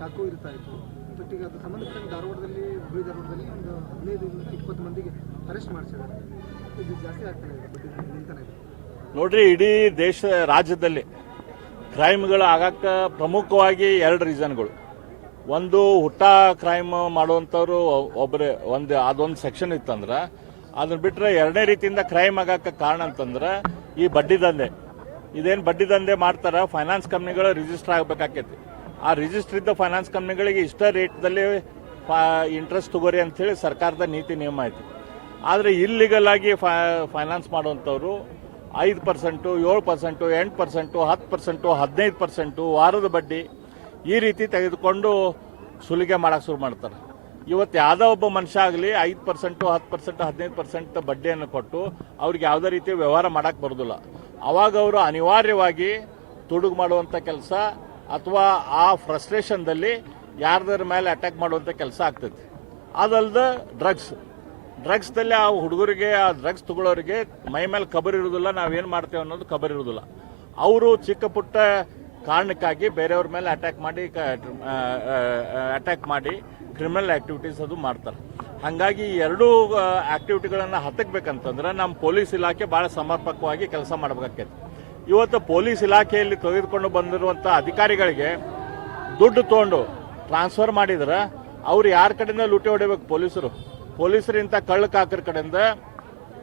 ಚಾಕು ಇರ್ತಾ ಇತ್ತು. ಬಟ್ ಈಗ ಅದು ಸಂಬಂಧಪಟ್ಟ ಧಾರವಾಡದಲ್ಲಿ ಹುಬ್ಬಳ್ಳಿ ಧಾರವಾಡದಲ್ಲಿ ಒಂದು ಹದಿನೈದರಿಂದ ಇಪ್ಪತ್ತು ಮಂದಿಗೆ ಅರೆಸ್ಟ್ ಮಾಡಿಸಿದ್ದಾರೆ. ಇದು ಜಾಸ್ತಿ ಆಗ್ತಾನೆ ಇದೆ ಬಟ್ ನಿಲ್ತಾನೆ ಇದೆ. ನೋಡ್ರಿ, ಇಡೀ ದೇಶ, ರಾಜ್ಯದಲ್ಲಿ ಕ್ರೈಮ್ಗಳು ಆಗಕ್ಕೆ ಪ್ರಮುಖವಾಗಿ ಎರಡು ರೀಸನ್ಗಳು ಒಂದು, ಹುಟ್ಟ ಕ್ರೈಮ್ ಮಾಡುವಂಥವ್ರು ಒಬ್ಬರೇ, ಒಂದು, ಅದೊಂದು ಸೆಕ್ಷನ್ ಇತ್ತಂದ್ರೆ, ಅದನ್ನ ಬಿಟ್ಟರೆ ಎರಡನೇ ರೀತಿಯಿಂದ ಕ್ರೈಮ್ ಆಗಕ್ಕೆ ಕಾರಣ ಅಂತಂದ್ರೆ, ಈ ಬಡ್ಡಿ ದಂಧೆ. ಇದೇನು ಬಡ್ಡಿ ದಂಧೆ ಮಾಡ್ತಾರೆ ಫೈನಾನ್ಸ್ ಕಂಪ್ನಿಗಳು ರಿಜಿಸ್ಟರ್ ಆಗಬೇಕಾಕೈತಿ. ಆ ರಿಜಿಸ್ಟರ್ ಇದ್ದ ಫೈನಾನ್ಸ್ ಕಂಪ್ನಿಗಳಿಗೆ ಇಷ್ಟ ರೇಟ್ದಲ್ಲಿ ಇಂಟ್ರೆಸ್ಟ್ ತಗೋರಿ ಅಂಥೇಳಿ ಸರ್ಕಾರದ ನೀತಿ ನಿಯಮ ಐತಿ. ಆದರೆ ಇಲ್ಲಿಗಲ್ ಆಗಿ ಫೈನಾನ್ಸ್ ಮಾಡುವಂಥವ್ರು ಐದು ಪರ್ಸೆಂಟು ಏಳು ಪರ್ಸೆಂಟು ಎಂಟು ಪರ್ಸೆಂಟು ಹತ್ತು ಪರ್ಸೆಂಟು ಹದಿನೈದು ಪರ್ಸೆಂಟು ವಾರದ ಬಡ್ಡಿ ಈ ರೀತಿ ತೆಗೆದುಕೊಂಡು ಸುಲಿಗೆ ಮಾಡೋಕ್ಕೆ ಶುರು ಮಾಡ್ತಾರೆ. ಇವತ್ತು ಯಾವುದೋ ಒಬ್ಬ ಮನುಷ್ಯ ಆಗಲಿ ಐದು ಪರ್ಸೆಂಟು ಹತ್ತು ಪರ್ಸೆಂಟ್ ಹದಿನೈದು ಪರ್ಸೆಂಟ್ ಬಡ್ಡಿಯನ್ನು ಕೊಟ್ಟು ಅವ್ರಿಗೆ ಯಾವುದೇ ರೀತಿ ವ್ಯವಹಾರ ಮಾಡೋಕ್ಕೆ ಬರೋದಿಲ್ಲ. ಅವಾಗ ಅವರು ಅನಿವಾರ್ಯವಾಗಿ ತುಡುಗು ಮಾಡುವಂಥ ಕೆಲಸ ಅಥವಾ ಆ ಫ್ರಸ್ಟ್ರೇಷನ್ದಲ್ಲಿ ಯಾರ್ದರ ಮೇಲೆ ಅಟ್ಯಾಕ್ ಮಾಡುವಂಥ ಕೆಲಸ ಆಗ್ತೈತಿ ಅದಲ್ಲದೆ ಡ್ರಗ್ಸ್ ಡ್ರಗ್ಸ್ದಲ್ಲಿ ಆ ಹುಡುಗರಿಗೆ, ಆ ಡ್ರಗ್ಸ್ ತಗೊಳ್ಳೋರಿಗೆ ಮೈ ಮೇಲೆ ಕಬರ್ ಇರೋದಿಲ್ಲ ನಾವೇನು ಮಾಡ್ತೇವೆ ಅನ್ನೋದು ಕಬರ್ ಇರೋದಿಲ್ಲ ಅವರು ಚಿಕ್ಕ ಪುಟ್ಟ ಕಾರಣಕ್ಕಾಗಿ ಬೇರೆಯವ್ರ ಮೇಲೆ ಅಟ್ಯಾಕ್ ಮಾಡಿ ಅಟ್ಯಾಕ್ ಮಾಡಿ ಕ್ರಿಮಿನಲ್ ಆ್ಯಕ್ಟಿವಿಟೀಸ್ ಅದು ಮಾಡ್ತಾರೆ. ಹಾಗಾಗಿ ಈ ಎರಡೂ ಆ್ಯಕ್ಟಿವಿಟಿಗಳನ್ನು ಹತ್ತಕ್ಬೇಕಂತಂದ್ರೆ ನಮ್ಮ ಪೊಲೀಸ್ ಇಲಾಖೆ ಭಾಳ ಸಮರ್ಪಕವಾಗಿ ಕೆಲಸ ಮಾಡಬೇಕಾಗ್ತೈತಿ ಇವತ್ತು ಪೊಲೀಸ್ ಇಲಾಖೆಯಲ್ಲಿ ತೆಗೆದುಕೊಂಡು ಬಂದಿರುವಂಥ ಅಧಿಕಾರಿಗಳಿಗೆ ದುಡ್ಡು ತೊಗೊಂಡು ಟ್ರಾನ್ಸ್ಫರ್ ಮಾಡಿದ್ರೆ ಅವ್ರು ಯಾರ ಕಡೆಯಿಂದ ಲೂಟಿ ಹೊಡಿಬೇಕು ಪೊಲೀಸರು? ಪೊಲೀಸರು ಇಂಥ ಕಳ್ಳ ಕಾಕರ ಕಡೆಯಿಂದ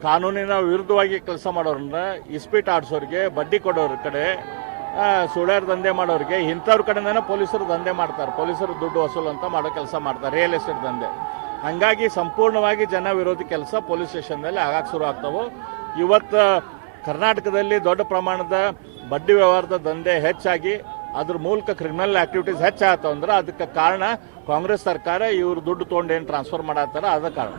ಕಾನೂನಿನ ವಿರುದ್ಧವಾಗಿ ಕೆಲಸ ಮಾಡೋರನ್ನ ಇಸ್ಪೀಟ್ ಆಡಿಸೋರಿಗೆ, ಬಡ್ಡಿ ಕೊಡೋರ ಕಡೆ ಸುಳ್ಯಾರ ದಂಧೆ ಮಾಡೋರಿಗೆ, ಇಂಥವ್ರ ಕಡೆಯಿಂದನೇ ಪೊಲೀಸರು ದಂಧೆ ಮಾಡ್ತಾರೆ. ಪೊಲೀಸರು ದುಡ್ಡು ವಸೂಲು ಅಂತ ಮಾಡೋ ಕೆಲಸ ಮಾಡ್ತಾರೆ ರಿಯಲ್ ಎಸ್ಟೇಟ್ ದಂಧೆ. ಹಂಗಾಗಿ ಸಂಪೂರ್ಣವಾಗಿ ಜನ ವಿರೋಧಿ ಕೆಲಸ ಪೊಲೀಸ್ ಸ್ಟೇಷನ್ನಲ್ಲಿ ಆಗಕ್ಕೆ ಶುರು ಆಗ್ತಾವೆ. ಇವತ್ತು ಕರ್ನಾಟಕದಲ್ಲಿ ದೊಡ್ಡ ಪ್ರಮಾಣದ ಬಡ್ಡಿ ವ್ಯವಹಾರದ ದಂಧೆ ಹೆಚ್ಚಾಗಿ, ಅದ್ರ ಮೂಲಕ ಕ್ರಿಮಿನಲ್ ಆಕ್ಟಿವಿಟೀಸ್ ಹೆಚ್ಚಾಯ್ತು ಅಂದ್ರೆ ಅದಕ್ಕೆ ಕಾರಣ ಕಾಂಗ್ರೆಸ್ ಸರ್ಕಾರ ಇವರು ದುಡ್ಡು ತೊಗೊಂಡು ಏನು ಟ್ರಾನ್ಸ್ಫರ್ ಮಾಡತ್ತಾರ ಅದ ಕಾರಣ.